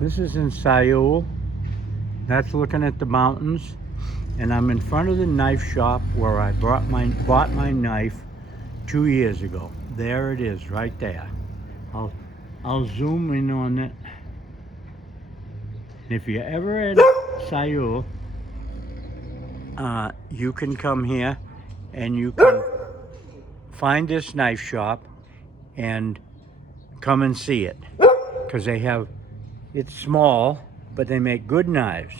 This is in Seoul. That's looking at the mountains. And I'm in front of the knife shop where I bought my knife 2 years ago. There it is, right there. I'll zoom in on it. And if you're ever at Seoul, you can come here and you can find this knife shop and come and see it. Because it's small, but they make good knives.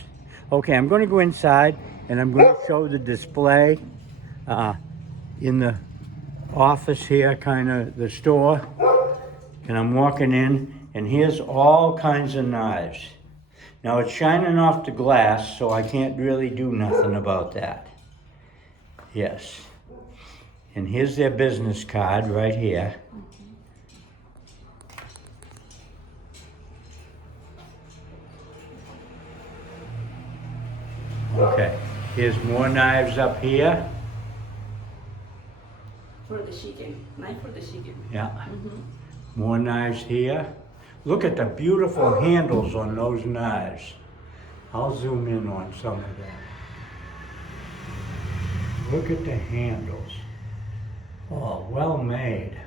Okay, I'm going to go inside and I'm going to show the display in the office here, kind of the store. And I'm walking in and here's all kinds of knives. Now it's shining off the glass, so I can't really do nothing about that. Yes. And here's their business card right here. Okay, here's more knives up here. For the chicken, knife for the chicken. Yeah. More knives here. Look at the beautiful handles on those knives. I'll zoom in on some of that. Look at the handles. Oh, well made.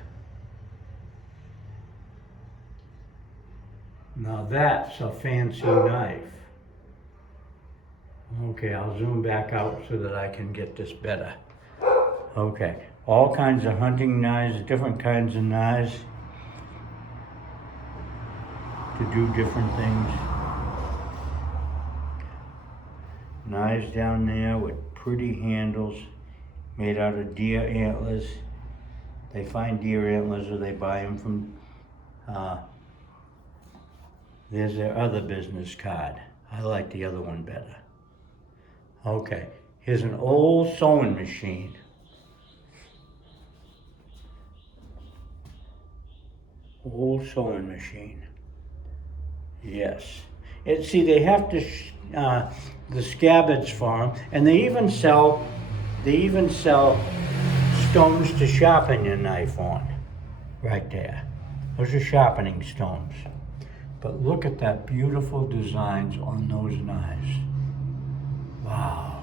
Now that's a fancy knife. Okay, I'll zoom back out so that I can get this better. Okay, all kinds of hunting knives, different kinds of knives to do different things. Knives down there with pretty handles made out of deer antlers. They find deer antlers or they buy them from, there's their other business card. I like the other one better. Okay, here's an old sewing machine. Old sewing machine. Yes. See, they have to the scabbards for them, and they even sell stones to sharpen your knife on. Right there. Those are sharpening stones. But look at that beautiful designs on those knives. Wow.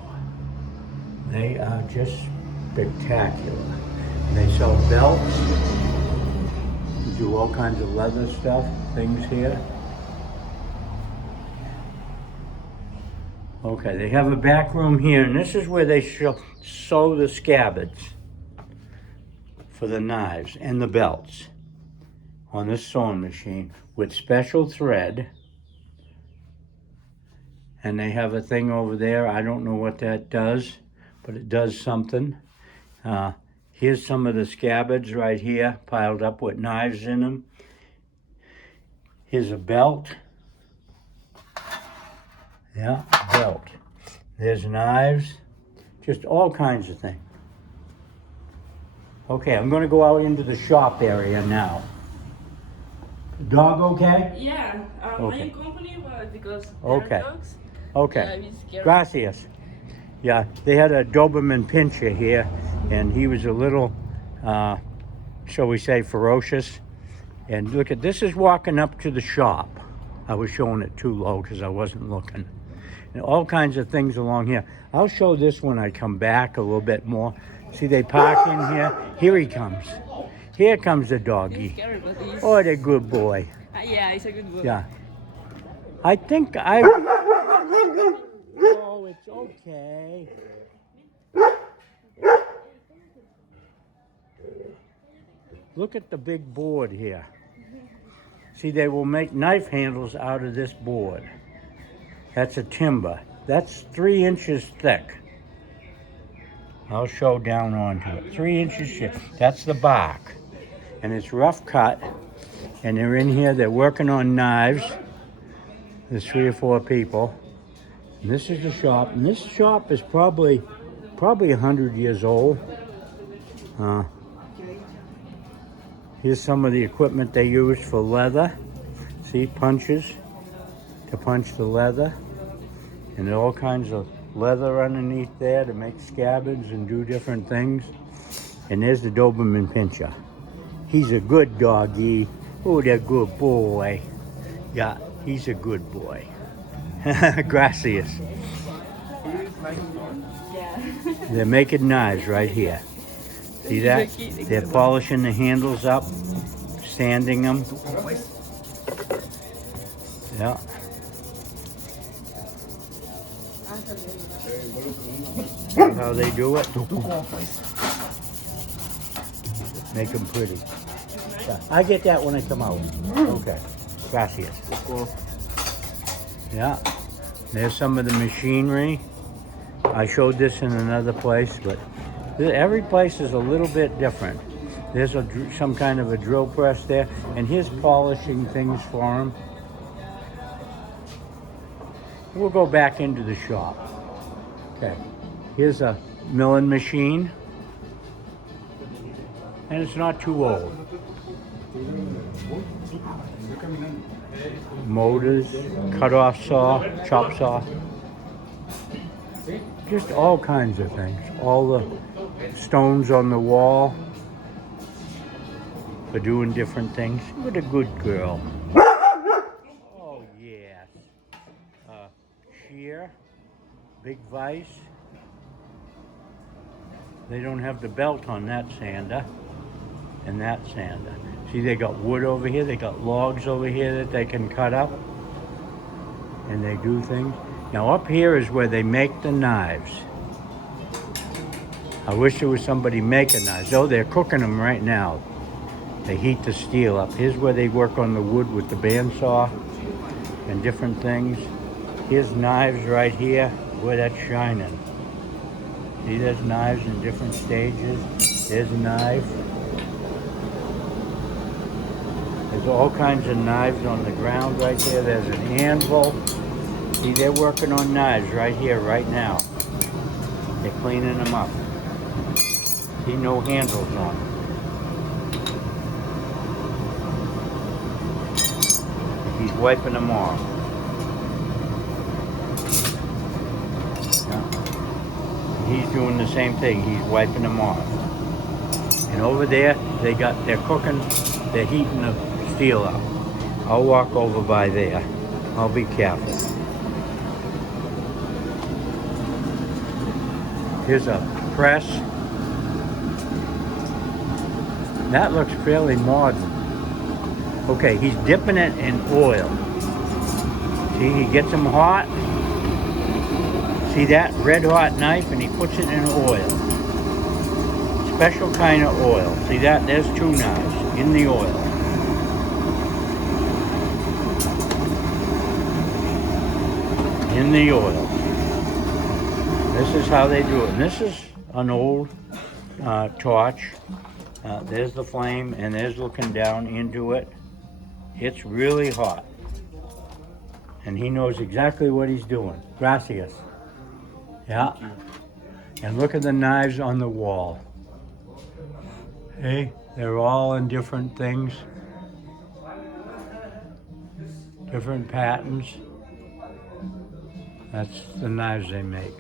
They are just spectacular. They sell belts. They do all kinds of leather stuff, things here. Okay, they have a back room here, and this is where they sew the scabbards for the knives and the belts on this sewing machine with special thread. And they have a thing over there. I don't know what that does, but it does something. Here's some of the scabbards right here, piled up with knives in them. Here's a belt. Yeah, belt. There's knives, just all kinds of things. Okay, I'm going to go out into the shop area now. Dog okay? Yeah, Okay. my company was because Okay. they're dogs. Okay. Yeah, I'm scared. Gracias. Yeah, they had a Doberman Pinscher here, and he was a little, shall we say, ferocious. And look at this is walking up to the shop. I was showing it too low because I wasn't looking. And all kinds of things along here. I'll show this when I come back a little bit more. See, they park in here. Here he comes. Here comes the doggy. He's scary, but he's... Oh, the good boy. yeah, he's a good boy. Yeah. I think I... Oh, it's okay. Look at the big board here. See, they will make knife handles out of this board. That's a timber. That's 3 inches thick. I'll show down onto it. 3 inches thick. That's the bark. And it's rough cut. And they're in here, they're working on knives. There's 3 or 4 people. And this is the shop. And this shop is probably 100 years old. Here's some of the equipment they use for leather. See, punches to punch the leather. And all kinds of leather underneath there to make scabbards and do different things. And there's the Doberman Pinscher. He's a good doggy. Oh, that good boy. Yeah, He's a good boy. Gracias. Yeah. They're making knives right here. See that? They're polishing the handles up, sanding them. Yeah. That's how they do it. Make them pretty. Yeah, I get that when I come out. Okay. Gracias. Yeah. There's some of the machinery. I showed this in another place, but every place is a little bit different. There's some kind of a drill press there, and he's polishing things for him. We'll go back into the shop. Okay. Here's a milling machine, and it's not too old. Motors, cut-off saw, chop saw. Just all kinds of things. All the stones on the wall for doing different things. What a good girl. Oh, yes. Shear, big vise. They don't have the belt on that sander and that sander. See, they got wood over here. They got logs over here that they can cut up. And they do things. Now up here is where they make the knives. I wish there was somebody making knives. Oh, they're cooking them right now. They heat the steel up. Here's where they work on the wood with the bandsaw and different things. Here's knives right here where that's shining. See, there's knives in different stages. There's a knife. There's all kinds of knives on the ground right there. There's an anvil. See, they're working on knives right here, right now. They're cleaning them up. See, no handles on them. He's wiping them off. Yeah. He's doing the same thing. He's wiping them off. And over there, they're cooking, they're heating the steel up. I'll walk over by there. I'll be careful. Here's a press. That looks fairly modern. Okay, he's dipping it in oil. See, he gets them hot. See that red hot knife, and he puts it in oil. Special kind of oil. See that? There's two knives in the oil. In the oil. This is how they do it. And this is an old torch. There's the flame, and there's looking down into it. It's really hot. And he knows exactly what he's doing. Gracias. Yeah. And look at the knives on the wall. Hey, they're all in different things. Different patterns. That's the knives they make.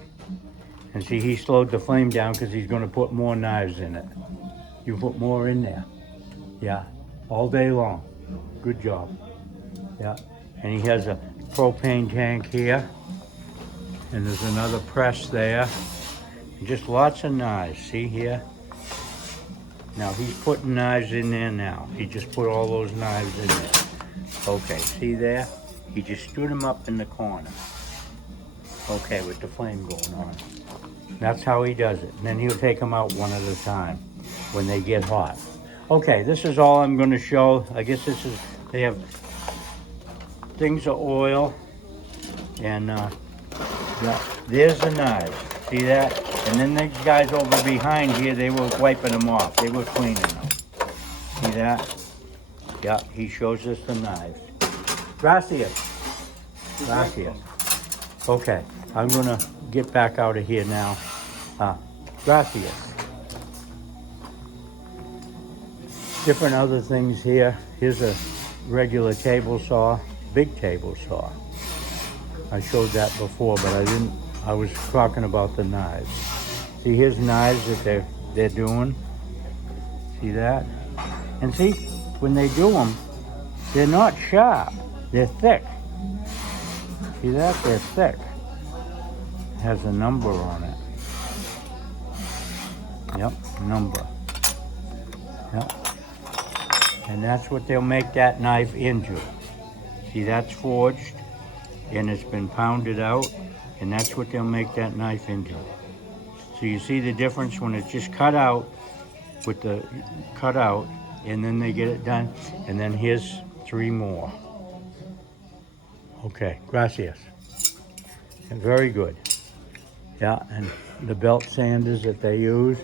And see, he slowed the flame down because he's going to put more knives in it. You put more in there. Yeah, all day long. Good job. Yeah, and he has a propane tank here. And there's another press there. And just lots of knives, see here? Now he's putting knives in there now. He just put all those knives in there. Okay, see there? He just stood them up in the corner. Okay, with the flame going on. That's how he does it. And then he'll take them out one at a time when they get hot. Okay, this is all I'm going to show. I guess this is, they have things of oil. And yeah, there's the knives. See that? And then these guys over behind here, they were wiping them off. They were cleaning them. See that? Yeah, he shows us the knives. Gracias. Gracias. Okay, I'm going to get back out of here now. Gracias. Different other things here. Here's a regular table saw, big table saw. I showed that before, but I was talking about the knives. See, here's knives that they're doing. See that? And see, when they do them, they're not sharp. They're thick. See that? They're thick. Has a number on it. Yep, number. Yep. And that's what they'll make that knife into. See, that's forged and it's been pounded out, and that's what they'll make that knife into. So you see the difference when it's just cut out with the cut out, and then they get it done, and then here's 3 more. Okay, gracias. Very good. Yeah, and the belt sanders that they use,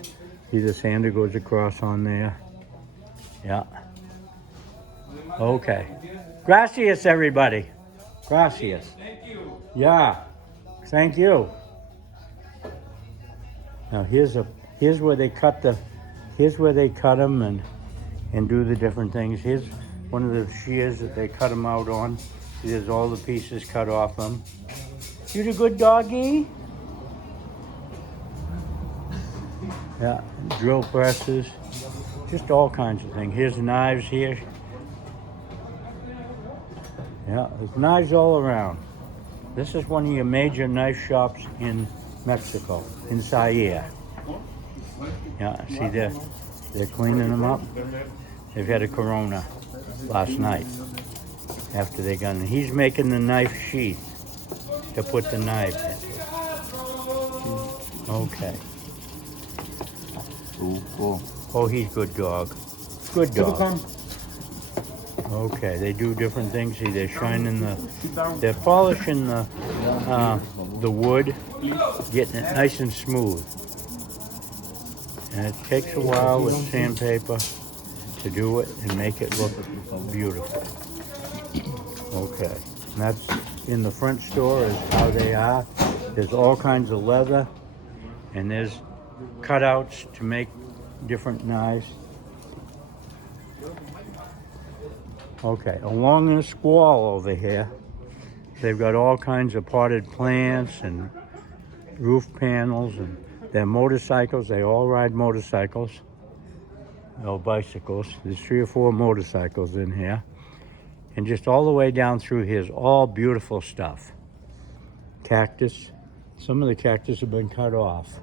see the sander goes across on there. Yeah. Okay. Gracias, everybody. Gracias. Thank you. Yeah. Thank you. Now here's where they cut them and do the different things. Here's one of the shears that they cut them out on. See, there's all the pieces cut off them. You the good doggy? Yeah, drill presses, just all kinds of things. Here's knives here. Yeah, there's knives all around. This is one of your major knife shops in Mexico, in Zaire. Yeah, see they're cleaning them up. They've had a Corona last night after they got in. He's making the knife sheath to put the knife in. Okay. Oh, he's good dog. Good dog. Okay, they do different things. See, they're shining they're polishing the wood, getting it nice and smooth. And it takes a while with sandpaper to do it and make it look beautiful. Okay, and that's in the front store is how they are. There's all kinds of leather, and there's cutouts to make different knives. Okay, along in the squall over here, they've got all kinds of potted plants and roof panels, and their motorcycles. They all ride motorcycles, no bicycles. There's 3 or 4 motorcycles in here. And just all the way down through here is all beautiful stuff. Cactus. Some of the cactus have been cut off.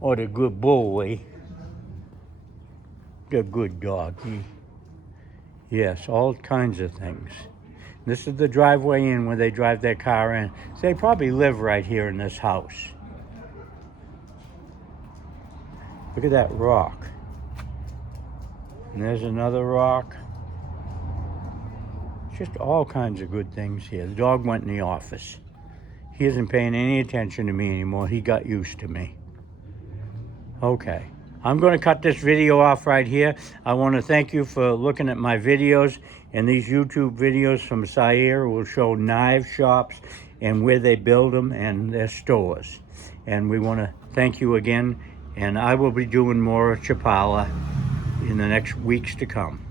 Oh, the good boy. The good doggy. Yes, all kinds of things. This is the driveway in where they drive their car in. So they probably live right here in this house. Look at that rock. And there's another rock. Just all kinds of good things here. The dog went in the office. He isn't paying any attention to me anymore. He got used to me. Okay. I'm going to cut this video off right here. I want to thank you for looking at my videos. And these YouTube videos from Zaire will show knife shops and where they build them and their stores. And we want to thank you again. And I will be doing more Chapala in the next weeks to come.